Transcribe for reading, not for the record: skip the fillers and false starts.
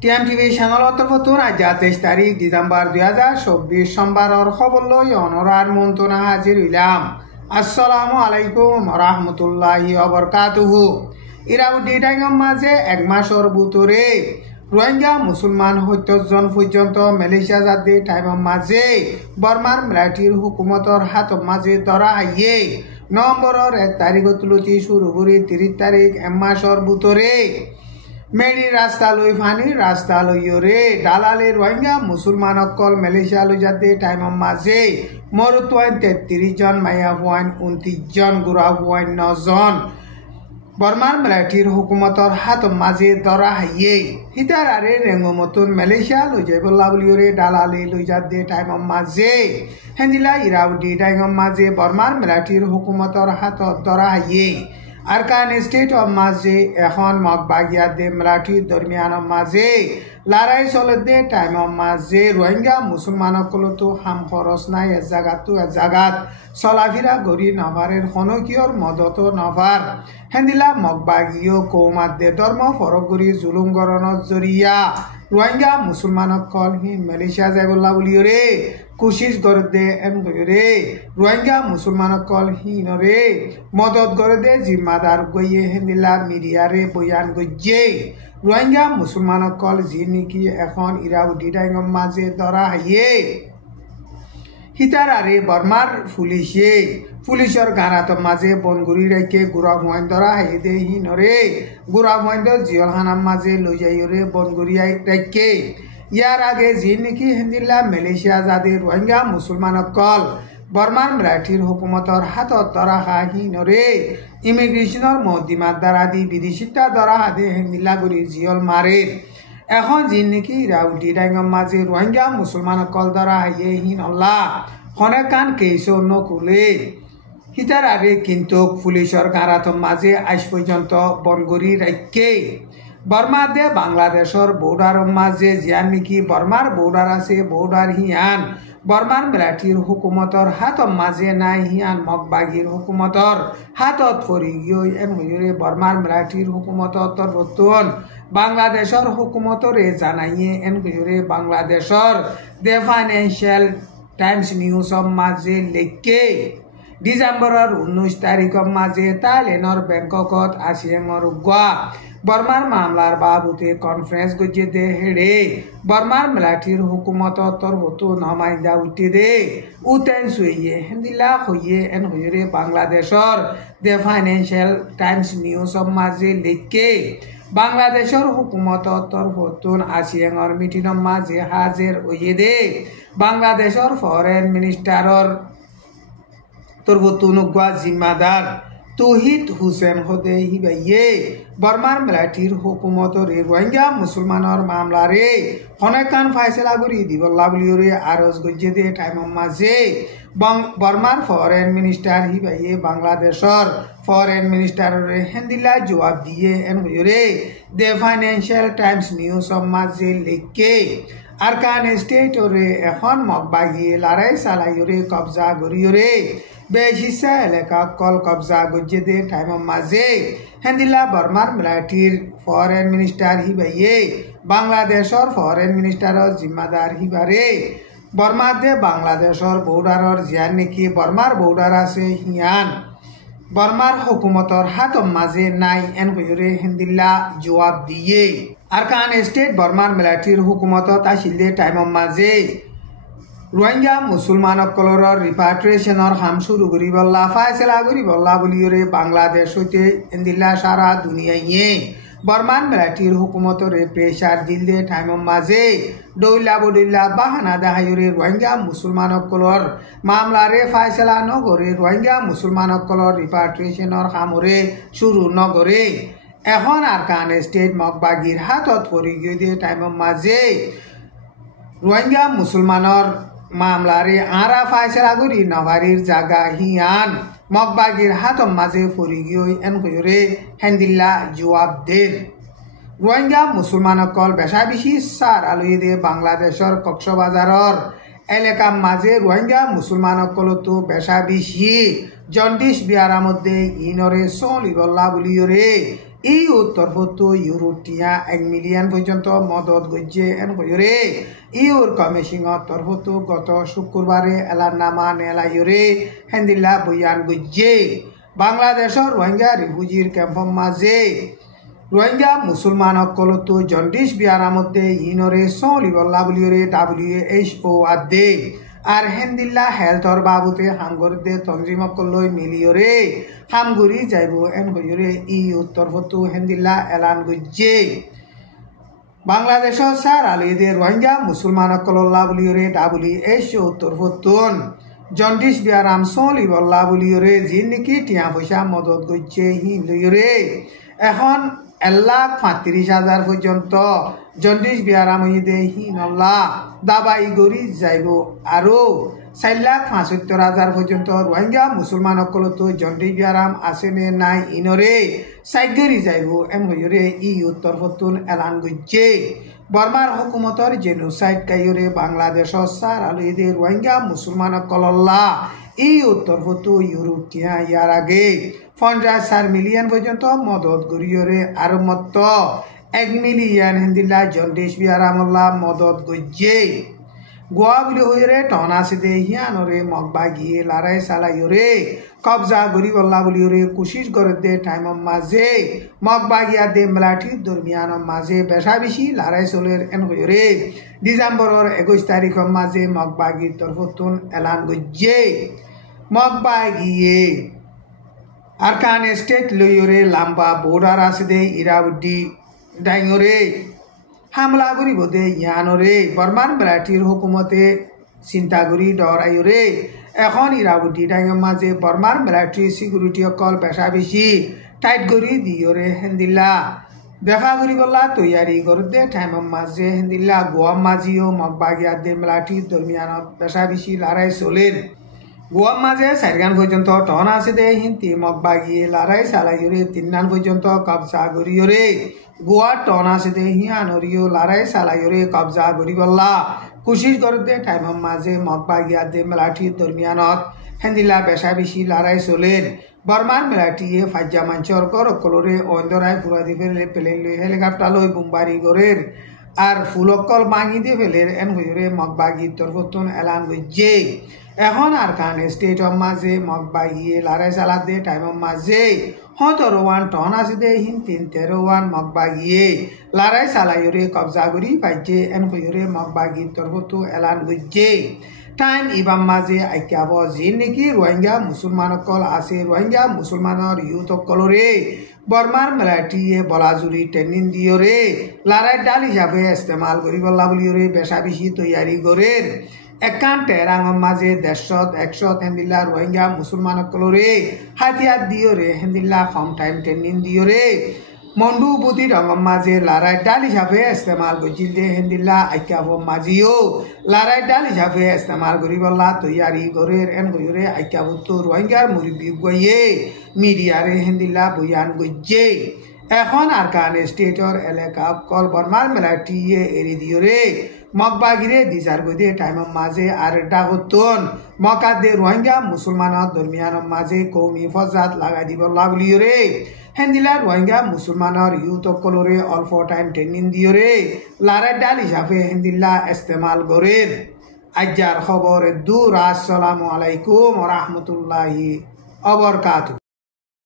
টিএমটিভি চ্যানেলত ফতুন আজ 23 তারিখ ডিসেম্বর 2024 সোমবারর খবর লই অনরার মন্ত্রণা হাজির হইলাম। আসসালামু আলাইকুম রহমতুল্লাহি ওয়াবারাকাতুহু। ইরাউদ্দি ডাইগম মাঝে এক মাসর ভিতরে রোহিঙ্গা মুসলমান 70 জন পর্যন্ত মালয়েশিয়া যাতে টাইমর মাঝে বর্মার মিলিটারির হুকুমতর হাত মাঝে ধরা হাইয়ে নভেম্বরের 1 তারিখ তুলতি শুরু করে 30 তারিখ এক মাসর ভিতরে মেডি রাস্তা লই ফানি রাস্তা লইরে দালালে রোহিঙ্গা মুসলমান অকল মালয়েশিয়া লই যাতে টাইমর মাঝে মরুত 33 জন মাইয়া 29 জন গুড়া 9 জন বর্মার মিলিটারির হুকুমতর হাত মাঝে ধরা হাইয়ে হিতার আরে রেঙ্গো মতন মালয়েশিয়া লই যাইবল্লা বলিওরে দালালে লই যাতে টাইমর মাঝে হেন্দিলা ইরাউদ্দি ডাইগম মাঝে বর্মার মিলিটারির হুকুমতর হাত ধরা হাইয়ে আরকান স্টেট অফ মাঝে এখন মগবাগিয়া দে মিলিটারির দরমিয়ান মাঝে লড়াই চলতে টাইমর মাঝে রোহিঙ্গা মুসলমানসকলতো হাম খরচ নাই এক জাগাত চলাফিরা গড়ি নভারের খনকিয়র মদত নভার হেন্দিলা মগবাগীয় কৌমাদে ধর্ম ফরক গড়ি জুলুম গরণত জরিয়া রোহিঙ্গা মুসলমানসকল হি মালয়েশিয়া যাইবল্লা বুলিওরে কোশিশ করদে এম গরে রোহিঙ্গা মুসলমানসকল হিনরে মদত করদে জিম্মাদার গইয়ে হেন্দিলা মিডিয়ারে বয়ান গজ্জে রোহিঙ্গা মুসলমানসকল যি নেকি এখন ইরাউদ্দি ডাইগম মাঝে ধরা হাইয়ে হিতার আরে বর্মার পুলিশের গানাত মাঝে বনগুড়ি রাইকে গুড়া হুয়াইন ধরা হাইয়ে দে হিনরে গুড়া হুয়াইন জিয়লখানার মাঝে লই যাইরে বনগুড়ি রাইকে ইয়ার আগে যি নেকি হেন্দিল্লা মালয়েশিয়া যাদে রোহিঙ্গা মুসলমানসকল বর্মার মিলিটারির হুকুমতর হাতত ধরা হিনরে ইমিগ্রেশনের মহদিমাত দ্বারা দি বিদেশিতা ধরা হাদে হেন্দিল্লা গুড়ি জিয়ল মারে এখন যি নেকি ইরাউদ্দি ডাইগম মাঝে রোহিঙ্গা মুসলমানসকল ধরা হাইয়ে হিন অল্লা খনে কান কেইস নকুলে হিতার আরে কিন্তু পুলিশের গারাত মাঝে আজ পর্যন্ত বনগুড়ি রাইকে বর্মা দে বাংলাদেশের বর্ডার মাঝে জিয়ান নেকি বর্মার বর্ডার আছে বর্ডার হিয়ান বর্মার মিলিটারির হুকুমতর হাত মাঝে নাই হিয়ান মগবাগির হুকুমতর হাতত পরি গিয়ে এমরে বর্মার মিলিটারির হুকুমতর রতন বাংলাদেশের হুকুমতরে জানাইয়ে এনরে বাংলাদেশের দে ফাইন্যান্সিয়াল টাইমস নিউজ মাঝে লেখকে ডিসেম্বরের 19 তারিখের মাঝে থাইল্যান্ডর ব্যাংককত আসিয়েঙর গুয়া বর্মার মামলার বাবুতে কনফারেন্স গজে দে হেড়ে বর্মার মিলিটারির হুকুমত তরবতো নমাইন্দা উঠে দে উতেন সুইয়ে হেন্দিলা হইয়ে এন হইরে বাংলাদেশের দে ফাইন্যান্সিয়াল টাইমস নিউজ মাঝে লেখকে বাংলাদেশের হুকুমত তরফতুন আসিয়েঙর মিটিংর মাঝে হাজির হইয়ে দে বাংলাদেশের ফরেন মিনিস্টারর তরফতুন গুয়া জিম্মাদার তৌহিদ হুসেন হদে হিবাইয়ে বর্মার মিলিটারির হুকুমতর রোহিঙ্গা মুসলমানের মামলারে অনেকান ফাইসলা করি দিবল্লা বলিওরে আরজ গজ্জে দে টাইমর মাঝে বর্মার ফরেন মিনিস্টার হিবাইয়ে বাংলাদেশের ফরেন মিনিস্টারে হেন্দিলা জবাব দিয়ে এনরে দে ফাইন্যান্সিয়াল টাইমস নিউজ মাঝে লেখকে আরকান স্টেট ওরে এখন মগবাগিয়ে লড়াই চালাইরে কবজা গড়িয়রে বেশ হিসা এলাকা কল কবজা গজ্জে দে টাইমর মাঝে হেন্দিলা বর্মার মিলিটারির ফরেন মিনিস্টার হিবাইয়ে বাংলাদেশের ফরেন মিনিস্টারের জিম্মাদার হিবারে বর্মা দে বাংলাদেশের বর্ডারের জিয়ান নেকি বর্মার বর্ডার আছে হিয়ান বর্মার হুকুমতর হাত মাঝে নাই এন কইরে হেন্দিল্লা জবাব দিয়ে আরকান স্টেট বর্মার মিলিটারির হুকুমতত আসিলে টাইমর মাঝে রোহিঙ্গা মুসলমানসকলৰ রিপাট্রিয়েশনের কাম শুরু করি বল্লা ফাইসলা করি বল্লা বলিওরে বাংলাদেশ হইতে হেন্দিল্লা সারা দুনিয়ায় বর্মান মিলিটারির হুকুমতরে প্রেসার দিলে টাইমর মাঝে ডইলা বডইলা বাহানা দেখাইরে রোহিঙ্গা মুসলমানসকলৰ মামলাৰে ফাইসলা নগৰে ৰোহিঙ্গা মুসলমানসকলৰ রিপাট্রিয়েশনের কামরে শুরু নগরে এখন আরকান স্টেট মগবাগির হাতত পরি গিয়ে টাইমর মাঝে রোহিঙ্গা মুসলমানের মামলারে আরা ফাইসলা করি নভারির জায়গা হিয়ান মগবাগির হাত মাঝে পরি গিয়ে এনকরে হেন্দিল্লা জবাব দের রোহিঙ্গা মুসলমানসকল বেশা বেশি সার আলুয়ে দে বাংলাদেশের কক্সবাজারের এলাকা মাঝে রোহিঙ্গা মুসলমানসকলতো বেশা বেশি জন্ডিস বিয়ারা মধ্যে ইনরে চলিবল্লা বুলিওরে এই উত্তর পূর্ব ইউরোটিয়া 1 মিলিয়ন পর্যন্ত মদত গজ্জে এন কইরে ইউর কমিশনত তরফতো গত শুক্রবারে এলানামা নেলাইরে হেন্দিল্লা বয়ান গজ্জে বাংলাদেশের রোহিঙ্গা রিফিউজির ক্যাম্পর মাঝে রোহিঙ্গা মুসলমান সকলতো জন্ডিস বিয়ারা মধ্যে ইনরে চলিবল্লা বুলিওরে WHO আদে আর হেন্দিল্লা হেলথর বাবুতে হামগরদে তঞ্জিম সকলই মিলিয়রে হামগুড়ি যাইব এন হইরে ই উত্তর পূর্ব হেন্দিল্লা এলান গজ্জে বাংলাদেশের সার আলিদে রোহিঙ্গা মুসলমান সকল্লা বুলিয়রে WHO উত্তর পূর্ব জন্ডিস বিয়ারাম চলিবল্লা বুলিয়রে যি নাকি টিয়া পয়সা মদত গজ্জে হি লইরে এখন 1,35,000 পর্যন্ত জন্ডিস বিয়ারাম হইদে হি নল্লা দাবাই গড়ি যাইব আরো 4,75,000 পর্যন্ত রোহিঙ্গা মুসলমান সকলতো জন্ডিস বিয়ারাম আছে নে নাই ইনরে সাইগরি যাইব এম হইরে ই উত্তর পূর্ব এলান গজ্জে বর্মার হুকুমতর জেনোসাইড কাইরে বাংলাদেশের সার আলুইদে রোহিঙ্গা মুসলমান সকল্লা ই উত্তর পূর্ব ইউরোপিয়া ইয়ার আগে 4 মিলিয়ন পর্যন্ত মদত গড়িয়রে আর মত 1 মিলিয়ন হেন্দিল্লা জন্ডিস বিয়ারামল্লা মদত গজ্জে গোয়া বুলি হইরে টনা সিদে হিয়ানরে মগবা গিয়ে লড়াই চালাইরে কবজা গরিবল্লা বুলিরে কোশিশ করতে টাইমর মাঝে মগবা গিয়া দে মেলাঠি দরমিয়ানের মাঝে বেশা বেশি লড়াই চলের এন হইরে ডিসেম্বরের 21 তারিখের মাঝে মগবা গিয়ে তরফতুন এলান গজ্জে মগবা গিয়ে আরকান স্টেট লইরে লাম্বা বর্ডার আছে দে ইরাবডি ডাইঙরে হামলা করি বোধে ইয়ানরে বর্মান বেলাটির হুকুমতে চিন্তা করি ডরাইরে এখন ইরাবডি ডাইঙর মাঝে বর্মার বেলাটি সিকিউরিটি অকল বেশা বেশি টাইট করি দিয়রে হেন্দিল্লা দেখা করি বললা তৈয়ারি করতে টাইমের মাঝে হেন্দিল্লা গোয়া মাঝিও মগবাগিয়া দে মেলাটি দরমিয়ান বেশা বেশি লড়াই চলের গোয়া মাঝে 4 গান পর্যন্ত টন আছে দে হিন্তি মগবাগিয়ে লড়াই চালাইরে 3 গান পর্যন্ত কবজা করিয়রে গোয়া টন আছে দে হিয়ানরিও লড়াই চালাইরে কবজা করি বললা কোশিশ করতে টাইমের মাঝে মগবাগিয়া দে মেলাটি দরমিয়ানত হেন্দিল্লা বেশা বেশি লড়াই চলের বর্মার মেলাটিয়ে ফাজ্জা মাঞ্চর কর কলরে অন্দরায় পুরা দিবে পেলেন লই হেলিকপ্টার লই বুমবারি গরের আর ফুলকল ভাঙি দিয়ে ফেলের এন হইরে মগবাগি তরফতুন এলান গজ্জে এখন আর কান স্টেটর মাঝে মগবাগিয়ে লড়াই চালাতে টাইমের মাঝে 17 টন আছে দে হিন 13 মগবাগিয়ে লড়াই চালাইরে কবজা করি পাইছে এন হইরে মগবাগি তরফতু এলান গজ্জে টাইম ইবাম মাঝে আইকাব যে নাকি রোহিঙ্গা মুসলমান সকল আছে রোহিঙ্গা মুসলমানের ইউথ সকলরে বর্মার মেলাটিয়ে বলাজুরি ট্রেনিং দিয়রে লড়াই ডাল হিসাবে ইস্তেমাল করিবল্লা বুলিয়রে বেশা বেশি তৈয়ারি করের একান টেরাঙর মাঝে 100 হেন্দিল্লা রোহিঙ্গা মুসলমান সকলরে হাতিয়ার দিয়রে হেন্দিল্লা কম টাইম ট্রেনিং দিয়রে মন্ডু বুতি রঙর মাঝে লড়াই ডাল হিসাবে ইস্তেমাল গজিল দে হেন্দিল্লা আইকাব মাঝিও লড়াই ডাল হিসাবে ইস্তেমাল করিবল্লা তৈয়ারি করের এন গইরে আইকাব তো রোহিঙ্গার মুরব্বী গইয়ে মিডিয়ারে হেন্দিল্লা বয়ান গজ্জে এখন আর কান স্টেটর এলাকা কল বর্মার মেলাটিয়ে এরি দিয়রে মগবাগিরে দিজার গদে টাইমের মাঝে আর ডাকতন মকা দে রোহিঙ্গা মুসলমানের দরমিয়ানের মাঝে কৌমি ফজাত লাগাই দিবল্লা বুলিয়রে হেন্দিলা রোহিঙ্গা মুসলমানের ইউথ সকলরে অল্প টাইম ট্রেনিং দিয়রে লড়াই ডাল হিসাবে হেন্দিল্লা ইস্তেমাল গরের আজ্জার খবর দূর। আসসালামু আলাইকুম ওয়া রাহমাতুল্লাহি ওয়া বারাকাতুহু।